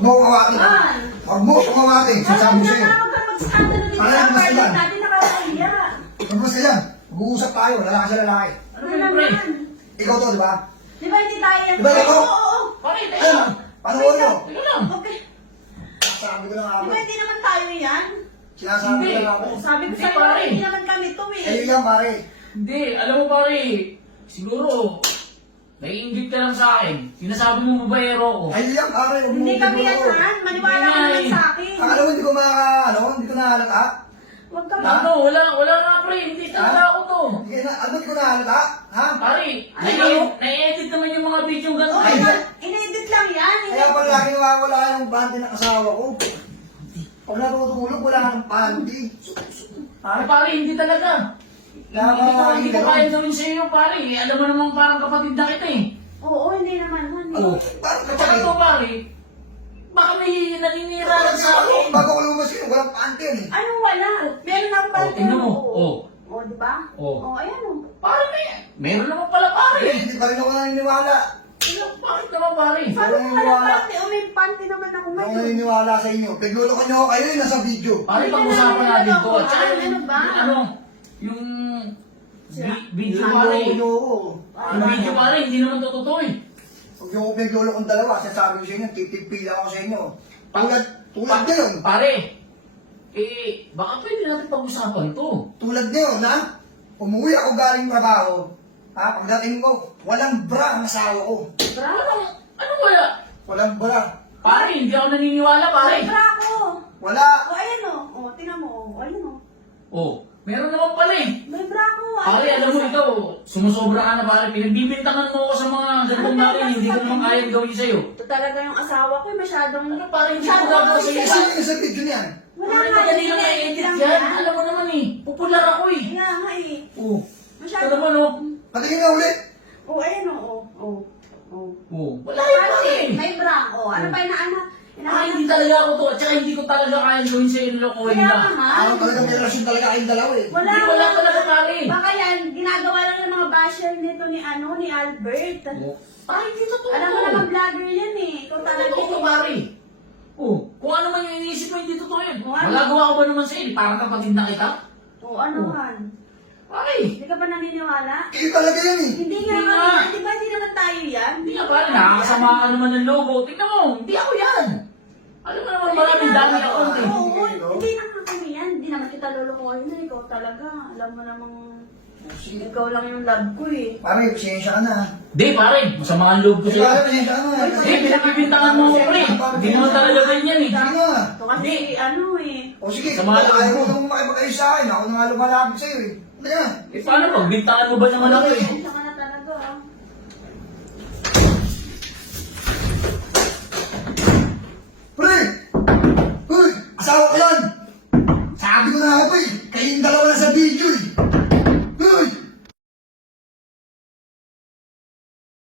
Huwag mo akong hawakin. Huwag mo akong hawakin. Sasabi ko sa'yo. Parang mas yan. Huwag mas yan. Mag-uusap tayo. Lalaki sa lalaki. Ano naman? Ikaw to, di ba? Di ba hindi tayo yan? Di ba ikaw? Oo. Bakit? Ayun. Panuhin mo. Ito lang. Okay. Sabi ko na nga Di ako. ba hindi naman tayo yan? Sinasabi ko na nga ako. Sabi ko Hindi, sa'yo, pare. hindi naman kami to eh. Eh, yan pare. Hindi, alam mo pare, siguro, naiingit ka lang sa akin. Sinasabi mo mabayero ko. Ay, yan pare. Huwag mo Hindi kami yan, bigyan ako. Han. Maniwala ka naman sa akin. Akala mo hindi ko hindi ko nahalata. Huwag ka Ha? Ano, wala nga pre, hindi talaga ako to. Hindi ko nahalata? Ha? Pare, nai-edit naman yung mga video gano'n. Okay, Ay, in-edit lang yan. Kaya pala lagi nawawala yung bante ng asawa ko. Pag natutulog, wala nang panty. Ay, pare, hindi talaga. Hindi ko kaya gawin sa iyo, pare. Alam mo naman parang kapatid na kita eh. Oo, hindi naman, Han. Ano? Parang At saka kapatid. to, pare, baka may naninira lang sa akin. Bago ko lumabas yun, walang panty yan eh. Anong wala? Meron ako pala. Oh, tingnan mo. Oh. Oh, di ba? Oh. Oh, ayan oh. Pare, meron naman pala, pare. Hindi pa rin ako naniniwala. Bakit naman, pare? Paano ko wala panty? Oh, may panty naman ako Ako ngayon. naniniwala sa inyo. Nagluloko niyo ako kayo yun, nasa video. Pare, pag-usapan natin to. At saka Ano ba? yung video, Ano pare. niyo ako? Yung video, pare, hindi naman to totoo eh. Huwag niyo ako naglulokong dalawa. Sinasabi ko sa inyo, titipil ako sa inyo. Tulad niyo yun. Pare, baka pwede natin pag-usapan to. Tulad niyo, na? Umuwi ako galing trabaho. Ha? Pagdating ko, walang bra ang asawa ko. Ano wala? Walang bra. Pare, hindi ako naniniwala, pare. May bra ako. Wala. Oh, ayan oh. Oh, tingnan mo. Oh, ayan oh. Oh, meron naman pala eh. May bra ako. Pare, alam mo ikaw, sumusobra ka na pare. Pinagbibintangan mo ako sa mga ganitong bagay, hindi ko naman kayang gawin sa'yo. Ito talaga yung asawa ko. Masyadong... Ano pare, hindi ko gagawa sa'yo. Kasi yun sa video niyan. Wala Pare, nga. madali lang na-edit yan. Alam mo naman eh, popular ako eh. Kaya nga eh. Oo. Masyadong... Alam mo no? Patingin na ulit. Oh, ayan oh. Oh, oh. Oh. Oh, wala yun pare. May bra. Oh, ano pa inaanak? Ay, hindi talaga ako to. At saka hindi ko talaga kayang gawin sa'yo nilokohin Kaya ka. nga, Han. Ano talaga may relasyon talaga kayong dalawa eh. Wala. Wala talaga pare. Baka yan, ginagawa lang ng mga basher nito ni ni Albert. Oh, pare, hindi totoo. Alam mo naman vlogger yan eh. Ikaw talaga Totoo to, eh. pare. Oh, kung ano man yung iniisip mo, hindi totoo yun. Oh, ano? Magagawa ko ba naman sa'yo? Parang kapatid na kita? Oh, ano Oh. Han? Pare, Hindi ka ba naniniwala? Kayo talaga yan eh. Hindi Hindi nga nga. naman, di ba hindi naman tayo yan? hindi nga pare, nakakasama ka naman ng logo. Tingnan mo, hindi ako yan. Alam mo naman maraming dami account eh. Oo, hindi naman kami yan. Hindi naman kita lulukuhin na ikaw talaga. Alam mo namang ikaw lang yung love ko eh. Pare, pasensya ka na. Hindi pare, masama ang loob ko Pare, sa'yo. pasensya ka na. Hindi, pinagbibintangan mo ako pre. Hindi mo talaga ganyan eh. Sige na. Ito kasi ano eh. O sige, Sa mga ayaw loob mo mo. nung makipag-ayos sa akin. Ako na nga lumalapit sa'yo eh. Ano yan? Eh paano pag bintangan mo ba naman ako eh? Pasensya ka na talaga ah. Pre! Uy! Asawa ko yan! Sabi ko na ako eh! Kayong dalawa